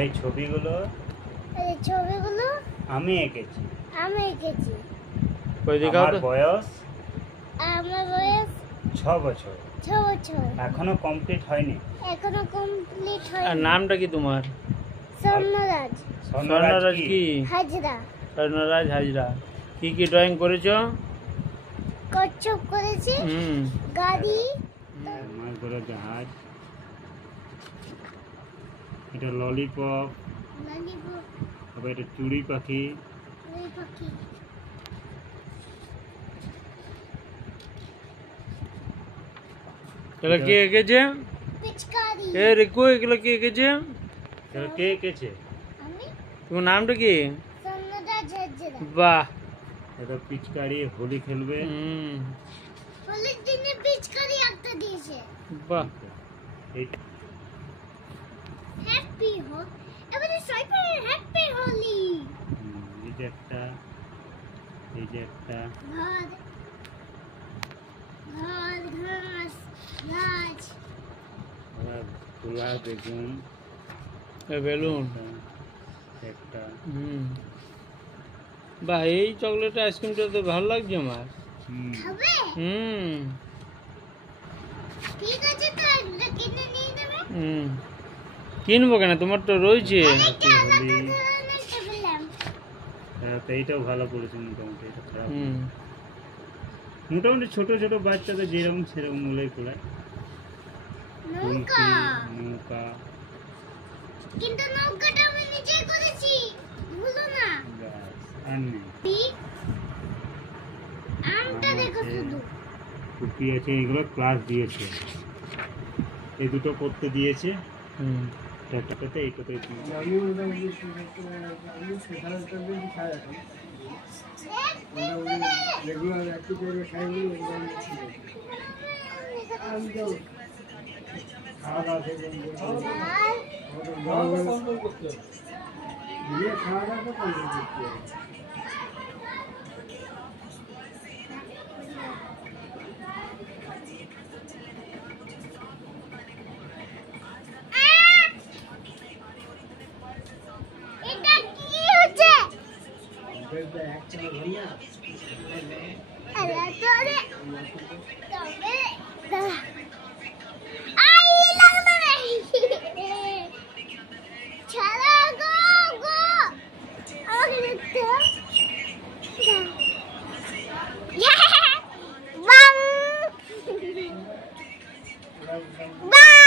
এই ছবিগুলো আমি এঁকেছি। আমার বয়স 6 বছর। এখনো কমপ্লিট হয়নি। আর নামটা কি তোমার? স্বর্ণরাজ কি? স্বর্ণরাজ হাজরা। কি কি ড্রয়িং করেছো? কচ্ছপ করেছি, গাড়ি, মাছ ধরা জাহাজ, এটা ললিপপ, আবার এটা চুড়ি পাখি, এগুলো কে এঁকেছে? পিচকারি। এ রিকু, এগুলো কে এঁকেছে? এটা কে এঁকেছে? আমি তোমার নামটা কি? স্বর্ণরাজ হাজরা। বাহ, এটা পিচকারি, হোলি খেলবে। হোলির দিনে পিচকারি একটা দিয়েছে। বাহ, হ্যাপি এবারে সবাই হ্যাপি হোলি। এই যে একটা, এই যে একটা ঘর, ঘাস, গাছ, তুলা, বেগুন, বেলুন একটা। বাহ, এই চকলেট আইসক্রিমটা তো ভালো লাগছে আমার। খাবে? ঠিক আছে, তো একটা কিনে নিয়ে যাবে। কিনবো কেন, তোমার তো রয়েছে। একটা আলাদা ধরনের টেবিল ল্যাম্প। এইটাও ভালো করেছে মোটামুটি, এটা খারাপ না। মোটামুটি ছোট ছোট বাচ্চাদের যেরকম সেরকম গুলোই করায়। নৌকা, নৌকা, কিন্তু নৌকাটা আমি নিজেই করেছি, ভুলো না। আর নেই। আমটা দেখো শুধু। টুপি আছে, এগুলো ক্লাস দিয়েছে, এই দুটো করতে দিয়েছে। একটাতে এইটাতে এটা কি হচ্ছে? আরে তোরে তবে আই লাগলো রে। ছাড়া গো আমাকে দেখতে বাং